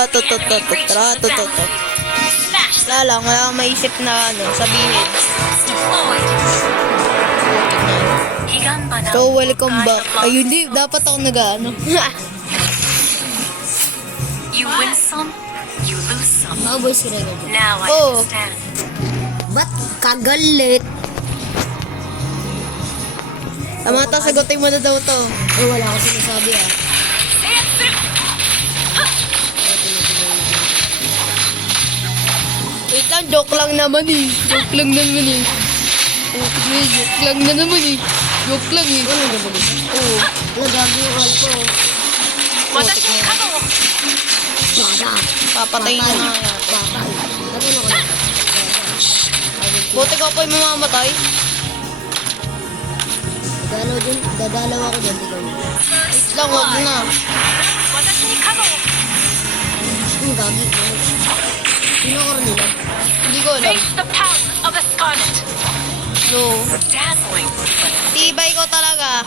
Tra-to-to-to-to-tra-to-to-to. Wala lang, wala akong maisip na sabihin. So, welcome back. Ayun, di, dapat ako nag-ano. You win some, you lose some. Cowboy si Rego. Now I Oh. understand. Ba't kagalit? Amata, sagutin mo na daw to. Wala ko sinasabi ah. Wait lang, joke lang naman eh. Joke lang naman eh. Joke lang na naman eh. Joke lang eh. Ano na ba dito? Oo. Nagagi yung call ko. Watashi ni kamo. Baga. Papatayin na nga yan. Patay. Ano ko na? Buti ko pa yung mamamatay. Dadalaw ako dyan. Tignan mo. Wait lang, wag na. Watashi ni kamo. Ang gagi ko. Sino ko rin nila? Hindi ko alam. Face the power of the Scarlet. No. Dazzling. Tibay ko talaga.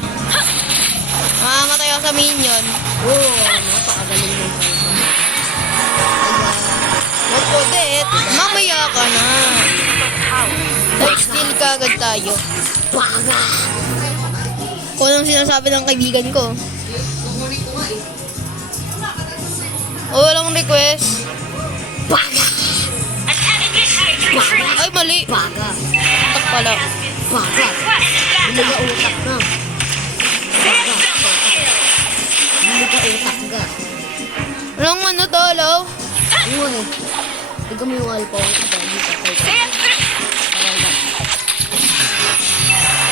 Mamamatay ako sa minion. Oo, napakagaling ng call ko. Wag ko dit. Mamaya ka na. Steal ka agad tayo. Baga. Kung anong sinasabi ng kaibigan ko. O, walang request. Baga. Ay, mali. Baga. Tak pala. Baga. Hindi ka utak na. Baga. Hindi ka utak ka. Anong ano to, hello? Ano eh? Tignan mo yung alpa ko. Dagi ka kayo.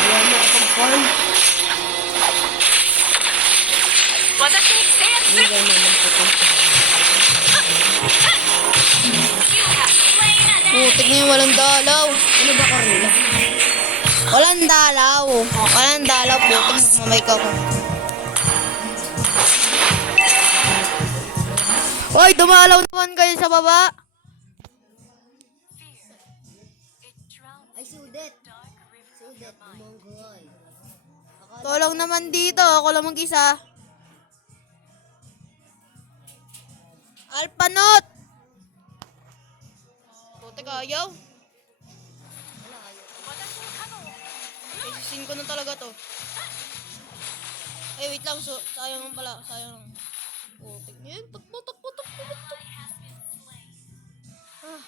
Wala mo akong farm. Watashi ni Hindi kayo naman puto. Putik niya, walang dalaw. Ano ba Cornela? Walang dalaw. Walang dalaw, putik. Mamay ka ko. Hoy, dumalaw naman kayo sa baba. Ay, si Udet. Si Udet. Monggoy. Tulong naman dito. Ako lang mag-isa. Alpanot! Putik, ayaw. Isisin ko na talaga to. Ay, wait lang. So, sayang pala. Sayang. Putik niya. Takbo. Ah.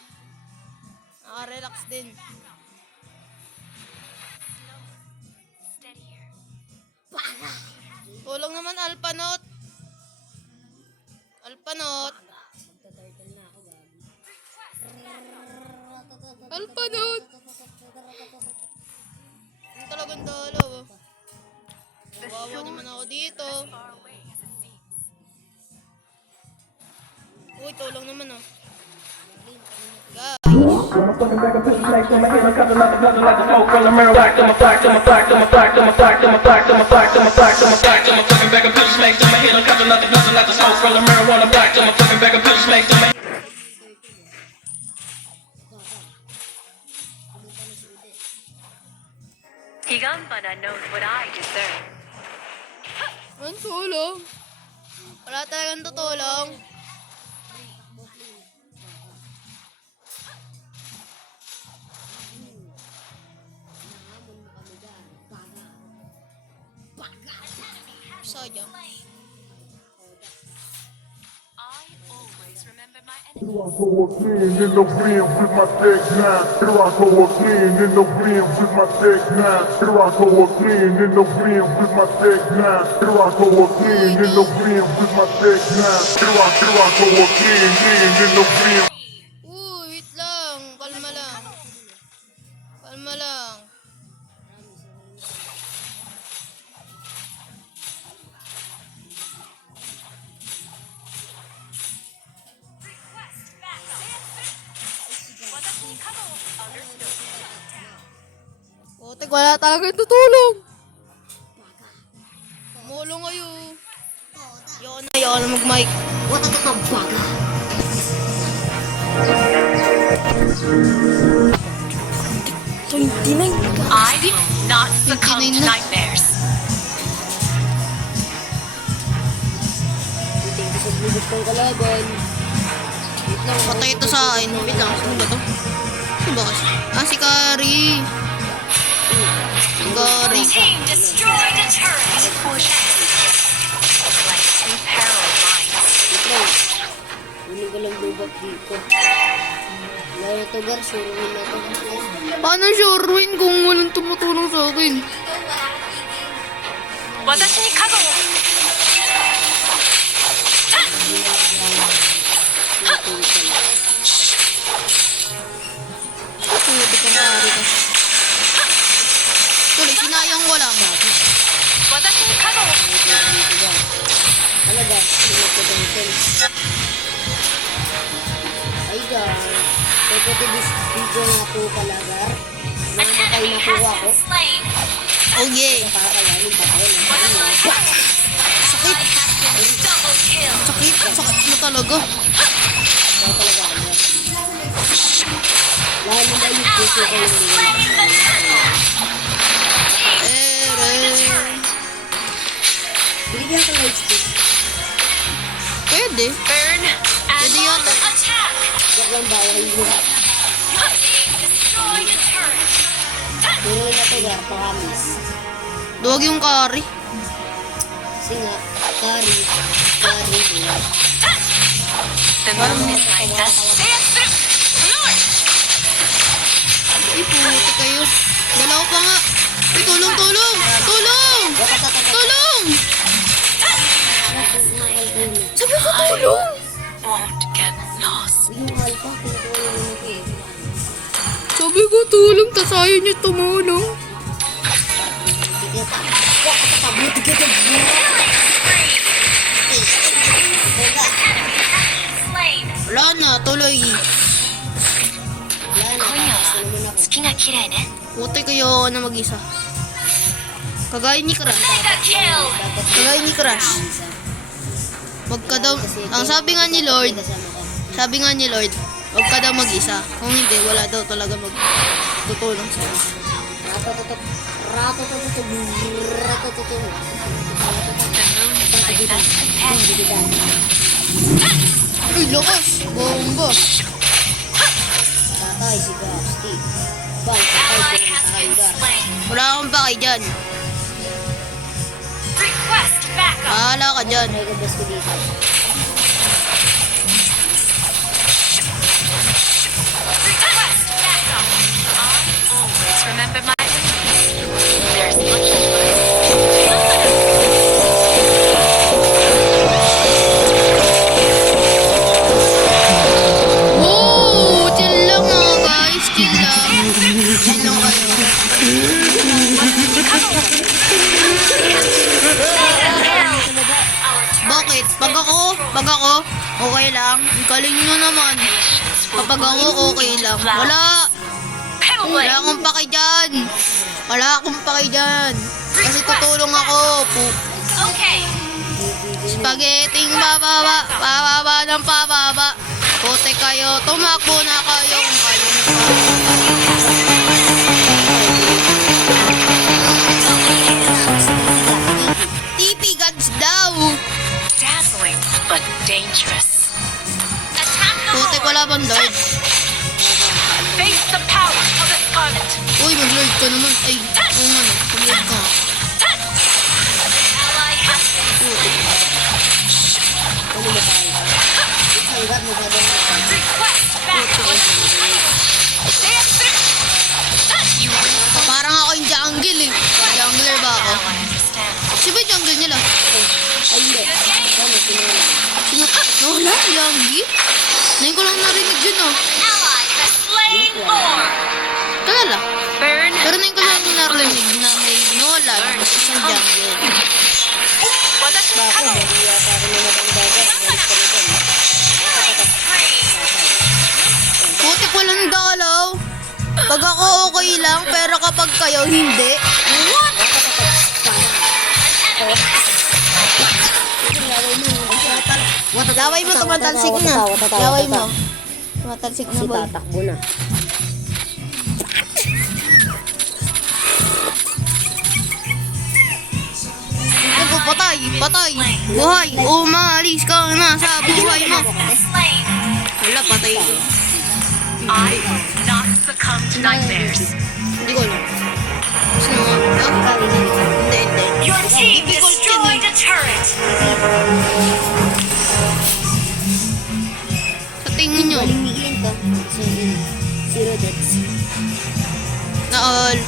Naka-relax din. Tulong naman, Alpanot. Alpanot. Magta-turtle na ako, gabi. Alpanot. Yung talagang dalaw. Kawawa naman ako dito. Uy, tulong naman ah. Guys. Higambana knows what I deserve. Ang tulong. Wala talagang tutulong. Sayang. I always remember my Here I go again in the rim with my tech nine. Here I go again in the rim with my tech nine. Here I go again in the rim with my tech nine. Here I go again in the rim with my tech nine. Here I go again in the rim. Wait lang. Kalma lang. Kalma lang. Putik, wala talagang tutulong. Tumulong kayo. Ayoko na mag-mic. What ang baga? 29. I will not succumb to 29 na. nightmares. Tingin ko sa bubog ng kalaban. Wait lang. Patay ito sa akin. Wait lang, sino ba to? Sino ba kasi? Ah, si Kari. Si Kari. Team destroyed a turret. Like two parallel lines. Ito. Hindi ko lang bubat dito. Wala na to, Gar. Sure win na to. Paano sure win kung walang tumutulong sa akin? 私に加護を Puti ka Kari ka. Tuloy, sinayang ko lang. 私に加護を Talaga. Hindi ko ganito. Ay, Gar. Pagkati video nga po pala, Gar. Namatay na po ako. slain. Oh yeah. Kakayanin pa kayo. Sakit. Double kill. Sakit. Sakit mo talaga. Kaya talaga ako. Lalo na yung puso ko yung rin. Slain the turtle. Ere. Binigyan ko light stick. Pwede. Burn and Pwede yata. attack. Yak lang bawal yung buhat. Your team destroyed a turret. Pero na to, Gar. Pakamis. Duwag yung Kari. Kasi nga, Kari. Buhat. The moon is my best. Ay, puti kayo. Dalawa pa nga. Ay, tulong, tulong! Tulong! Tulong! Sabi ko tulong! Won't get lost. Yung alpha, kung ko yung ito eh. Sabi ko tulong, tas ayaw niya tumulong. Bigyan pa. Wak, katabuti ka dyan. Slain. Wala na, tuloy. Wala na, tapos na naman ako. 月が綺麗ね。 Puti kayo na mag-isa. Kagaya ni Crush. Mega kill. Kagaya ni Crush. Wag ka daw, ang sabi nga ni Lord, wag ka daw mag-isa. Kung hindi, wala daw talaga magtutulong sa'yo. Ratatotot. Ratatotot. Ratatotot. My best companion. Uy, lakas! Bomba! Tatay si Gasti. Bang, tatay Ally ko ng has been tayo, Gar. slain. Wala akong pakay dyan. Request backup. Bahala ka dyan. Try ko best ko dito. Request backup. I always remember my. There's much advice. Woo! Chill lang mga guys. Chill lang. Chill lang kayo. Bakit? Pag ako, okay lang. Galing nyo naman. Kapag ako, okay lang. Wala Pillar. akong paki dyan. Wala akong paki dyan. Kasi tutulong ako. Okay. Spaghetti bababa, bababa ng pababa. Puti kayo, tumakbo na kayo kung kayo TP gods daw. Dazzling but dangerous. Attack the Puti ko Lord. laban Lord. Face the power of the Scarlet. Uy, mag-lord ka naman. Ay, oo nga no, mag-lord ka. Ally has been slain. Ano ba tayo? Hanggat mo ba doon? Request backup. You win. Parang ako yung jungle eh. Jungler ba ako? Now I understand. Si ba yung jungle nila? Ay, hindi. Ano, sinula. Sino? Wala, Yagi? Ngayon ko lang narinig yun oh. Ally has slain more. Kalala. Burn. Pero ngayon ko lang narinig na may Nolan na isang jungle. Wadashi Bako, Kago. hindi yata ako na matangdagat. Balik ko na doon. Putik walang dalaw. Pag ako okay lang, pero kapag kayo hindi. What? Laway mo, tumatalsik na. Laway mo. Tumatalsik na Si boy. tatakbo na. Ako, patay, patay. Buhay, umalis ka na sa buhay mo. Slain. Wala, patay ko. I will not succumb to nightmares. Hindi ko alam. Sino nga? Ah? Hindi. Your team difficult destroyed a turret. Sa tingin nyo, Galing ni Ian to. So, yun. 0 deaths. na all.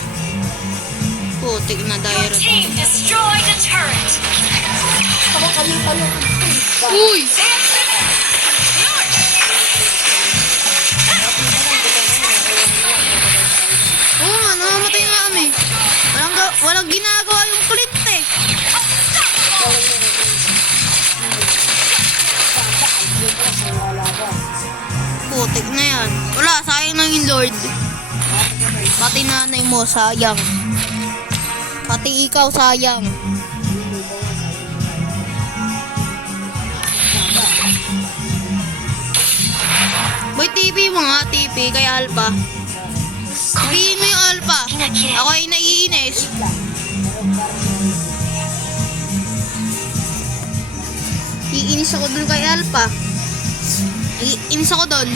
Putik na Your direct. team destroyed a turret. Ako kami pala. Uy! Oo nga, namamatay nga kami. Walang ginagawa yung Clint eh. Putik na yan. Wala, sayang na yung Lord. Pati nanay mo, sayang. Pati ikaw, sayang. Boy, TP mo nga, TP kay Alpha. Sabihin mo yung Alpha. Ako ay naiinis. Iinis ako dun kay Alpha. Iinis ako dun.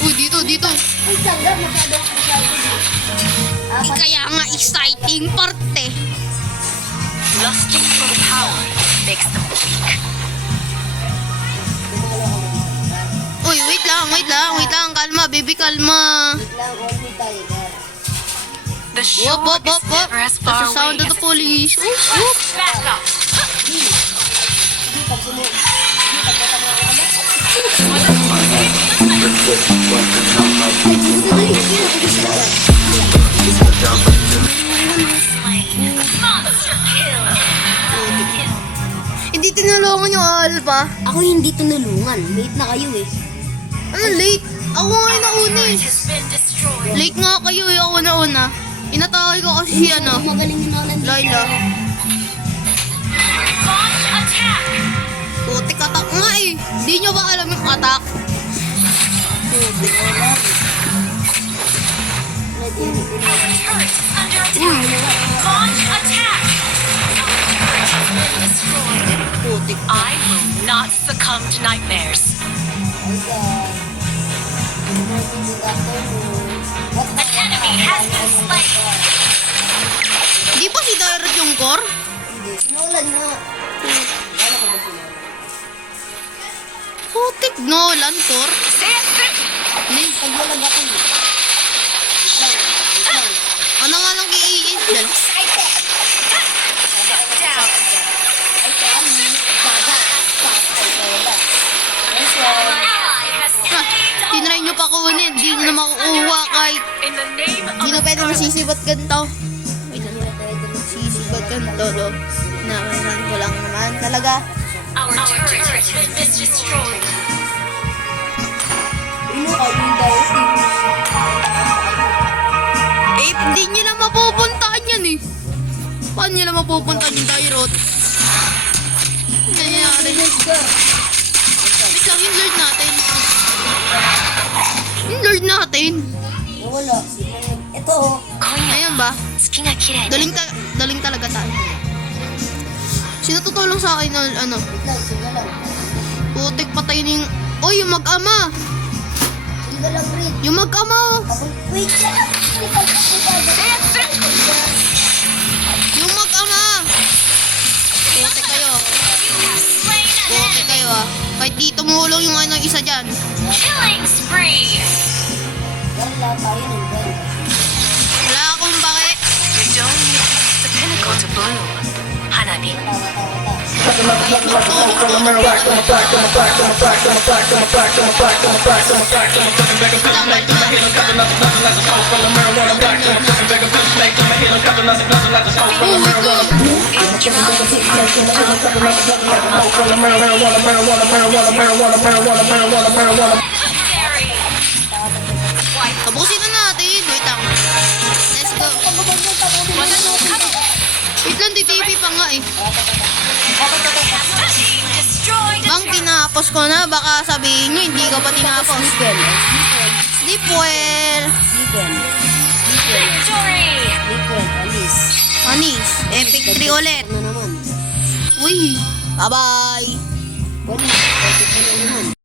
Uy, dito. Ay, tanggal. Masyado ako excited. Kaya nga exciting parte. Lusting for power makes them weak. Uy, wait lang. Kalma, baby, kalma. Wait lang, only tiger. The shore Wop. is never as far That's the sound away of as the it police. seems. Back up. Hindi, pag sumo. Hindi, pag katama ako anak. Monster kill. Hindi tinulungan yung Alpha. Ako hindi tinulungan. Late na kayo eh. Ano late? Ako nga yung nauna eh. Has been destroyed. Late nga kayo eh, ako nauna. Inatawag ko kasi si ano, Magaling yung mga Laila. Launch attack. Putik attack nga eh. Di nyo ba alam yung attack? Putik. Turret is under attack. Launch attack. Turret has been destroyed. Putik. I will not succumb to nightmares. An enemy has been slain. Di ba si Direct yung core? Hindi, sinulan nga. Wala ko ba sinulan? Putik, Nolan core. Hindi. Paglalag ako eh. Ano nga lang i-iis dyan? Down. Ay, kami. Baba. Ay, baba. Yes, Ally has Ha, tinry nyo pa kunin. Di nyo na makukuha kahit in the name of di na pwede masisibat ganito. Wait lang. Hindi na pwede Sisibat ganito, no? Nakaran ko lang naman. Talaga. our turret has been destroyed. Ino ka, yung direct team. Eh, hindi nyo na mapupuntaan yan eh. Paano nyo na mapupuntaan yung Dairot? Nangyayari. Let's go. Wait lang, yung Lord natin. Yung Lord natin. Wala. Ito oh. Ayun ba? 月が綺麗 Daling talaga tayo. Sino tutulong sa akin na ano? Wait lang, sige lang. Putik patay na yung... Oy, yung mag-ama! Sige lang, Reed. Yung mag-ama oh! Ako, wait lang. Yung mag-ama! Putik kayo. Putik kayo ah. Kahit di tumulong yung ano isa dyan. Killing spree. Wala tayo ng gun. Wala akong bakit. You don't need the pinnacle to bloom. Hanabi. Tawa. Legendary. Tapusin na natin. Wait lang. Let's go. Wait lang, DTP pa nga eh. Team destroyed. Bang, tinapos ko na. Baka sabihin nyo, hindi ko pa tinapos. Sleepwell. Sleep well. Sleepwell. Sleepwell. Victory. Sleepwell. Alis. Anis, epic 3 ulit. Na naman. Uy, bye-bye. Balik, epic na naman.